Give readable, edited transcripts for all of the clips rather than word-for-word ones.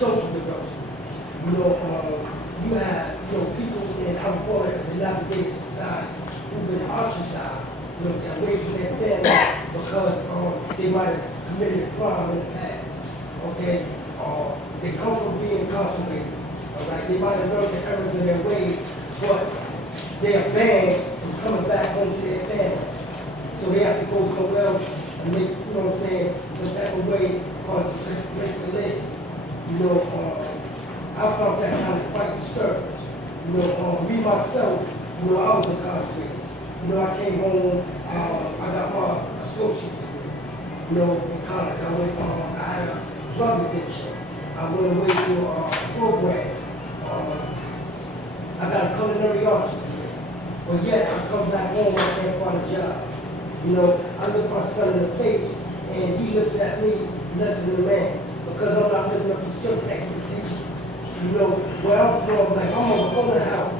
social development. You have, people in, I would call it a dilapidated society who've been ostracized, away from their family because they might have committed a crime in the past, okay? They come from being incarcerated, all right? They might have learned the errors of their ways, but they are banned from coming back home to their families. So they have to go somewhere else and make, some type of way for a place to live. I found that kind of quite disturbing. Me myself, I was incarcerated. I came home, I got my associate's degree. In college, I had a drug addiction. I went away to a program. I got a culinary arts degree. But yet, I come back home, I can't find a job. I look my son in the face, and he looks at me less than a man because I'm not living up to certain expectations. Where I'm from, like I'm on a house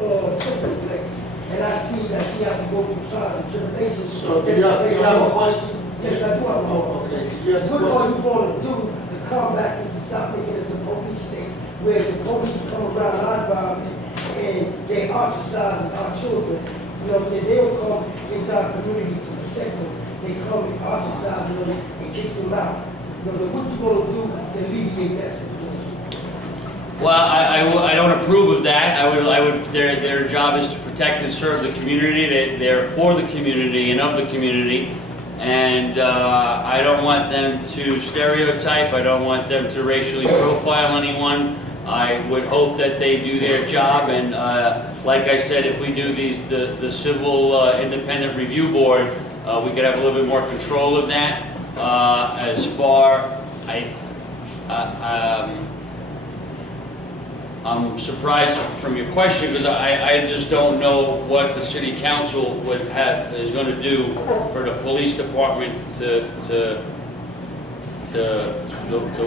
or a simple place, and I see that she has to go through trials and tribulations. So do you have a question? Yes, I do have a question. Okay. What are you going to do to combat this and stop making this a police state where the police come around our environment and they ostracize our children? They don't come into our community to protect them. They come and ostracize them and kick them out. What you going to do to alleviate that situation? Well, I don't approve of that. Their job is to protect and serve the community. They're for the community and of the community. And I don't want them to stereotype. I don't want them to racially profile anyone. I would hope that they do their job. And like I said, if we do the civil independent review board, we could have a little bit more control of that. I'm surprised from your question because I just don't know what the city council is going to do for the police department to the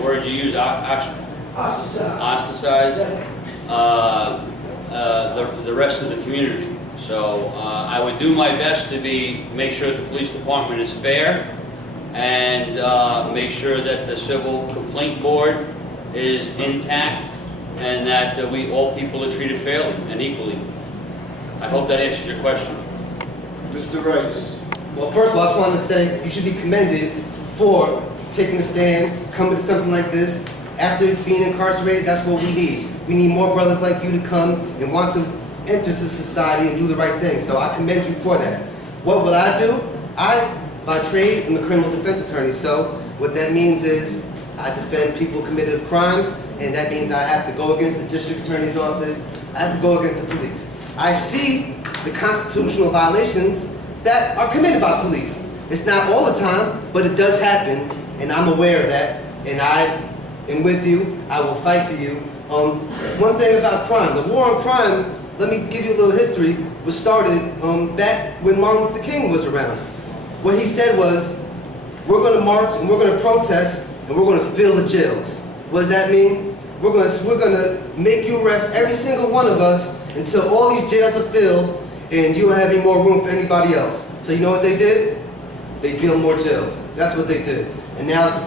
words you use, ostracize the rest of the community. So I would do my best to make sure the police department is fair and make sure that the civil complaint board is intact and that all people are treated fairly and equally. I hope that answers your question. Mr. Rice. Well, first of all, I just wanted to say you should be commended for taking a stand, coming to something like this. After being incarcerated, that's what we need. We need more brothers like you to come and want to enter the society and do the right thing. So I commend you for that. What will I do? I, by trade, am a criminal defense attorney. So what that means is I defend people committed of crimes, and that means I have to go against the district attorney's office. I have to go against the police. I see the constitutional violations that are committed by police. It's not all the time, but it does happen, and I'm aware of that, and I am with you. I will fight for you. One thing about crime, the war on crime, let me give you a little history, was started back when Martin Luther King was around. What he said was, we're going to march and we're going to protest and we're going to fill the jails. What does that mean? We're going to make you arrest every single one of us until all these jails are filled and you don't have any more room for anybody else. So you know what they did? They built more jails. That's what they did. And now it's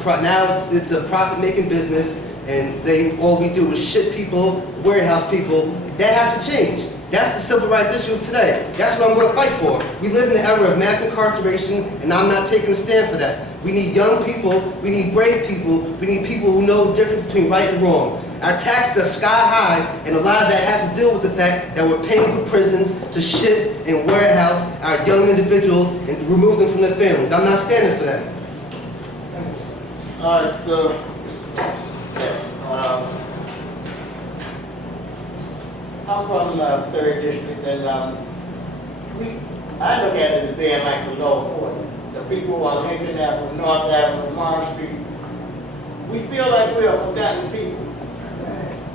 a profit-making business, and all we do is ship people, warehouse people. That has to change. That's the civil rights issue of today. That's what I'm going to fight for. We live in an era of mass incarceration, and I'm not taking a stand for that. We need young people, we need brave people, we need people who know the difference between right and wrong. Our taxes are sky high, and a lot of that has to deal with the fact that we're paying for prisons to ship and warehouse our young individuals and remove them from their families. I'm not standing for that. All right, Yes. I'm from 3rd District, and I look at it as being like the lower 40. The people who are Lincoln Avenue, North Avenue, Mars Street, we feel like we are forgotten people.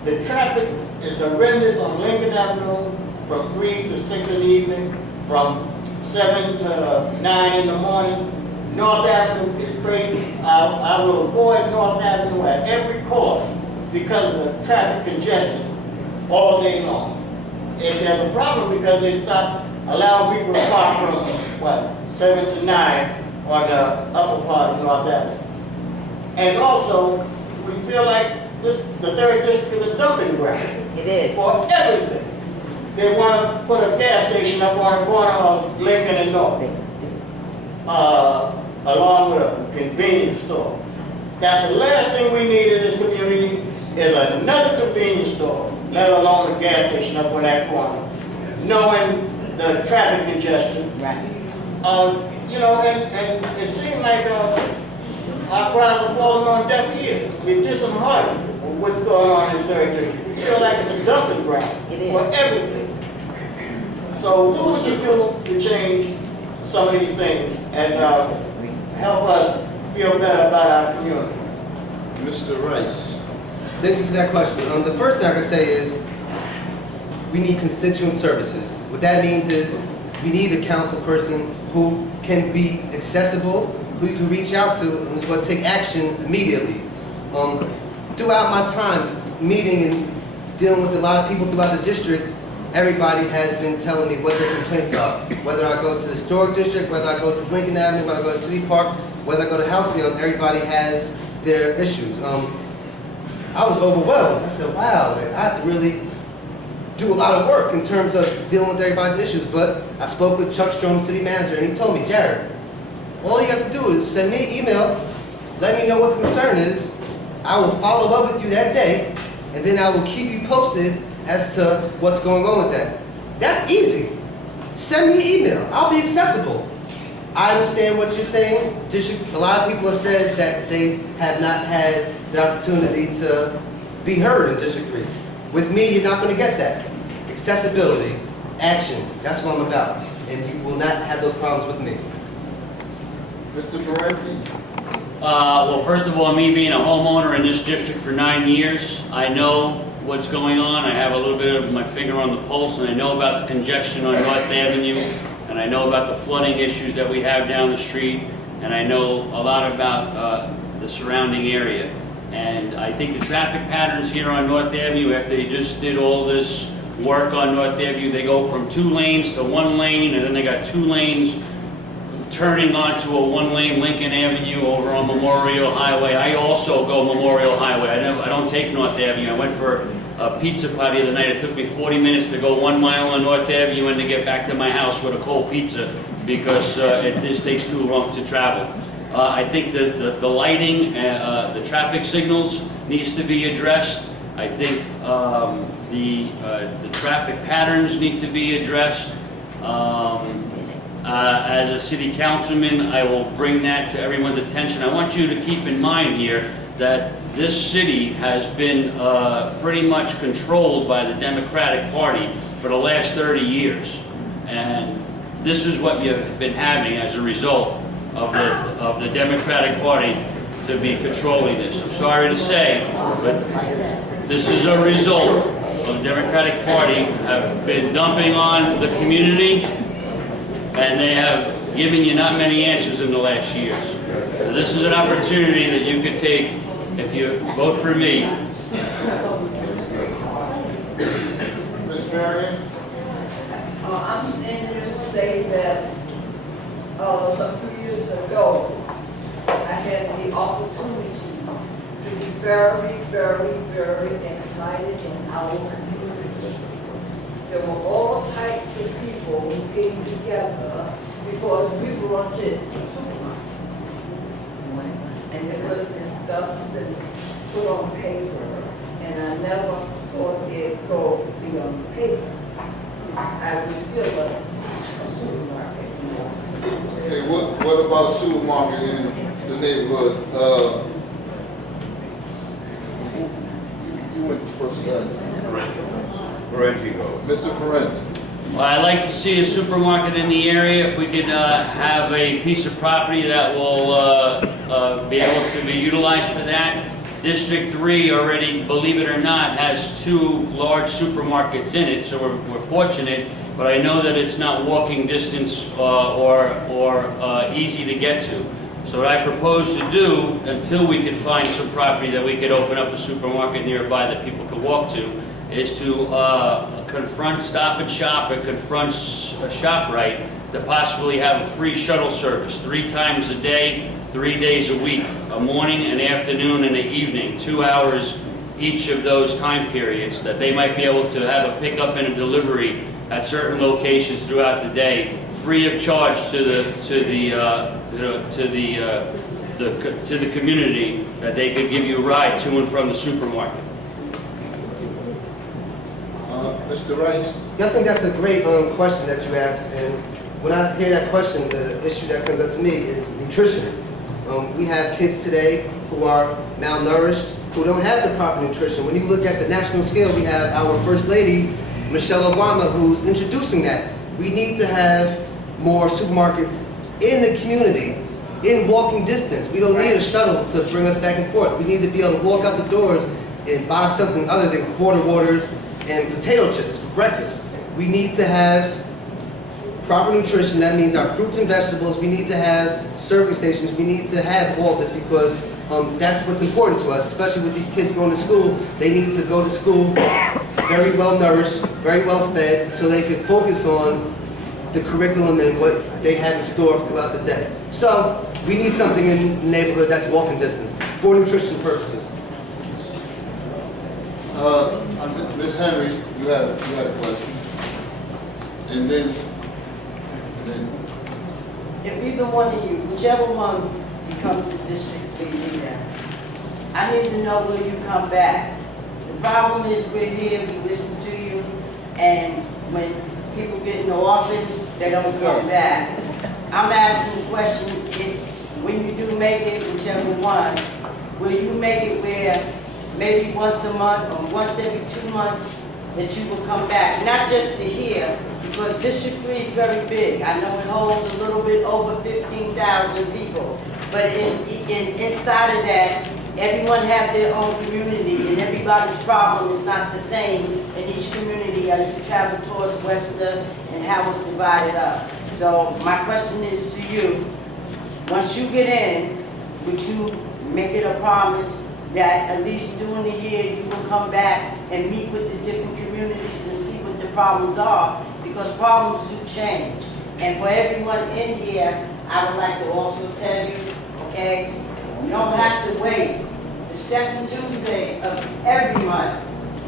The traffic is horrendous on Lincoln Avenue from 3 to 6 in the evening, from 7 to 9 in the morning. North Avenue is crazy. I will avoid North Avenue at every cost because of the traffic congestion all day long. And there's a problem because they stop allowing people to park from, 7 to 9 on the upper part of North Avenue. And also, we feel like the third district is a dumping ground It is. for everything. They want to put a gas station up on the corner of Lincoln and North, along with a convenience store. That's the last thing we need in this community is another convenience store, let alone a gas station up on that corner, knowing the traffic congestion. Right. You know, and it seemed like our cries are falling on deaf ears. We're disheartened with what's going on in the third district. We feel like it's a dumping ground It is. for everything. So what would you do to change some of these things and help us feel better about our community? Mr. Rice. Thank you for that question. The first thing I can say is we need constituent services. What that means is we need a council person who can be accessible, who you can reach out to, and who's going to take action immediately. Throughout my time meeting and dealing with a lot of people throughout the district, everybody has been telling me what their complaints are. Whether I go to the historic district, whether I go to Lincoln Avenue, whether I go to City Park, whether I go to Halcyon, everybody has their issues. I was overwhelmed. I said, wow, like, I have to really do a lot of work in terms of dealing with everybody's issues. But I spoke with Chuck Strom, city manager, and he told me, Jared, all you have to do is send me an email, let me know what the concern is. I will follow up with you that day, and then I will keep you posted as to what's going on with that. That's easy. Send me an email. I'll be accessible. I understand what you're saying. A lot of people have said that they have not had the opportunity to be heard in District 3. With me, you're not going to get that. Accessibility, action, that's what I'm about. And you will not have those problems with me. Mr. Parente. Well, first of all, me being a homeowner in this district for 9 years, I know what's going on. I have a little bit of my finger on the pulse, and I know about the congestion on North Avenue, and I know about the flooding issues that we have down the street, and I know a lot about the surrounding area. And I think the traffic patterns here on North Avenue, after they just did all this work on North Avenue, they go from 2 lanes to 1 lane, and then they got 2 lanes turning onto a 1-lane Lincoln Avenue over on Memorial Highway. I also go Memorial Highway. I don't take North Avenue. I went for a pizza party the other night. It took me 40 minutes to go 1 mile on North Avenue and to get back to my house with a cold pizza because it just takes too long to travel. I think that the lighting, the traffic signals needs to be addressed. I think the traffic patterns need to be addressed. As a city councilman, I will bring that to everyone's attention. I want you to keep in mind here that this city has been pretty much controlled by the Democratic Party for the last 30 years. And this is what you've been having as a result of the Democratic Party to be controlling this. I'm sorry to say, but this is a result of the Democratic Party have been dumping on the community, and they have given you not many answers in the last years. So this is an opportunity that you could take if you vote for me. Ms. Marion. I'm standing to say that some few years ago, I had the opportunity to be very, very, very excited in our community. There were all types of people who came together because we wanted a supermarket. And it was discussed and put on paper, and I never saw it go beyond paper. I would still love to see a supermarket. Okay, what about a supermarket in the neighborhood? You went first, Parente goes. Mr. Parente. Well, I'd like to see a supermarket in the area. If we could have a piece of property that will be able to be utilized for that. District 3 already, believe it or not, has 2 large supermarkets in it, so we're fortunate, but I know that it's not walking distance or easy to get to. So what I propose to do, until we could find some property that we could open up a supermarket nearby that people could walk to, is to confront Stop and Shop and confront ShopRite to possibly have a free shuttle service 3 times a day, 3 days a week, a morning, an afternoon, and an evening, 2 hours each of those time periods, that they might be able to have a pickup and a delivery at certain locations throughout the day, free of charge to the community, that they could give you a ride to and from the supermarket. Mr. Rice? Yeah, I think that's a great question that you asked, and when I hear that question, the issue that comes up to me is nutrition. We have kids today who are malnourished, who don't have the proper nutrition. When you look at the national scale, we have our First Lady, Michelle Obama, who's introducing that. We need to have more supermarkets in the community, in walking distance. We don't need a shuttle to bring us back and forth. We need to be able to walk out the doors and buy something other than quarter waters and potato chips for breakfast. We need to have proper nutrition. That means our fruits and vegetables. We need to have serving stations. We need to have all this because that's what's important to us, especially with these kids going to school. They need to go to school very well nourished, very well fed, so they can focus on the curriculum and what they have in store throughout the day. So we need something in the neighborhood that's walking distance for nutrition purposes. Ms. Henry, you had a question. And then, If either one of you, whichever one becomes the district leader, I need to know will you come back. The problem is we're here, we listen to you, and when people get in the office, they don't come back. I'm asking the question, if, when you do make it, whichever one, will you make it where maybe once a month or once every 2 months that you will come back? Not just to hear, because District 3 is very big. I know it holds a little bit over 15,000 people. But inside of that, everyone has their own community, and everybody's problem is not the same in each community as you travel towards Webster and how it's divided up. So my question is to you, once you get in, would you make it a promise that at least during the year you will come back and meet with the different communities and see what the problems are? Because problems do change. And for everyone in here, I would like to also tell you, okay, you don't have to wait. The second Tuesday of every month,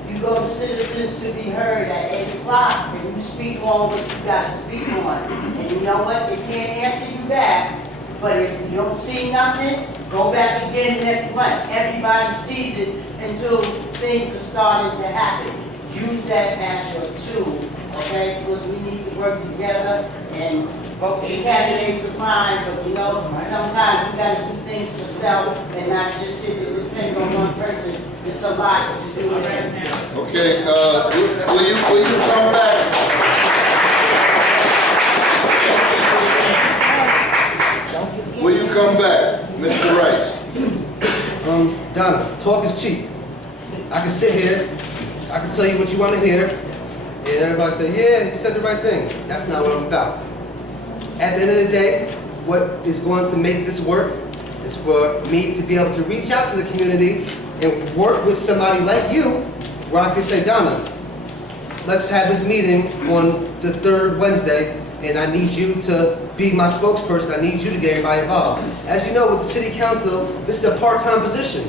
you go to Citizens to be heard at 8 o'clock, and you speak on what you got to speak on. And you know what? They can't answer you back, but if you don't see nothing, go back again next month. Everybody sees it until things are starting to happen. Use that as your tool, okay? Because we need to work together, and both the candidates are fine, but you know, sometimes we gotta do things for self and not just sit and depend on one person. It's a lot to do with it. okay, will you come back? Will you come back, Mr. Rice? Donna, talk is cheap. I can sit here, I can tell you what you want to hear, and everybody say, yeah, you said the right thing. That's not what I'm about. At the end of the day, what is going to make this work is for me to be able to reach out to the community and work with somebody like you, where I can say, Donna, let's have this meeting on the 3rd Wednesday, and I need you to be my spokesperson. I need you to get everybody involved. As you know, with the city council, this is a part-time position.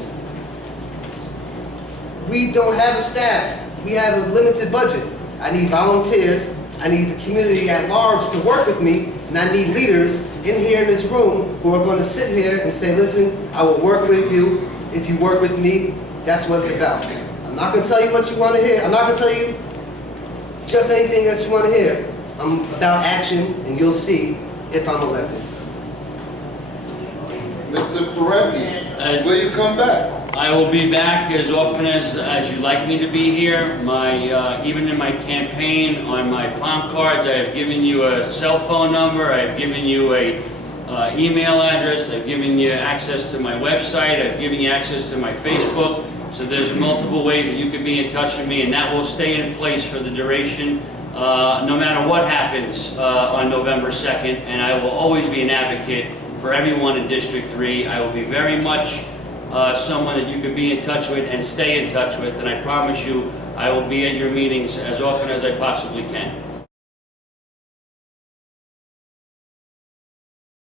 We don't have a staff. We have a limited budget. I need volunteers. I need the community at large to work with me, and I need leaders in here in this room who are going to sit here and say, listen, I will work with you. If you work with me, that's what it's about. I'm not going to tell you what you want to hear. I'm not going to tell you just anything that you want to hear. I'm about action, and you'll see if I'm elected. Mr. Parente, will you come back? I will be back as often as you'd like me to be here. Even in my campaign, on my palm cards, I have given you a cell phone number, I have given you a email address, I've given you access to my website, I've given you access to my Facebook. So there's multiple ways that you can be in touch with me, and that will stay in place for the duration, no matter what happens on November 2nd, and I will always be an advocate for everyone in District 3. I will be very much someone that you can be in touch with and stay in touch with, and I promise you I will be at your meetings as often as I possibly can.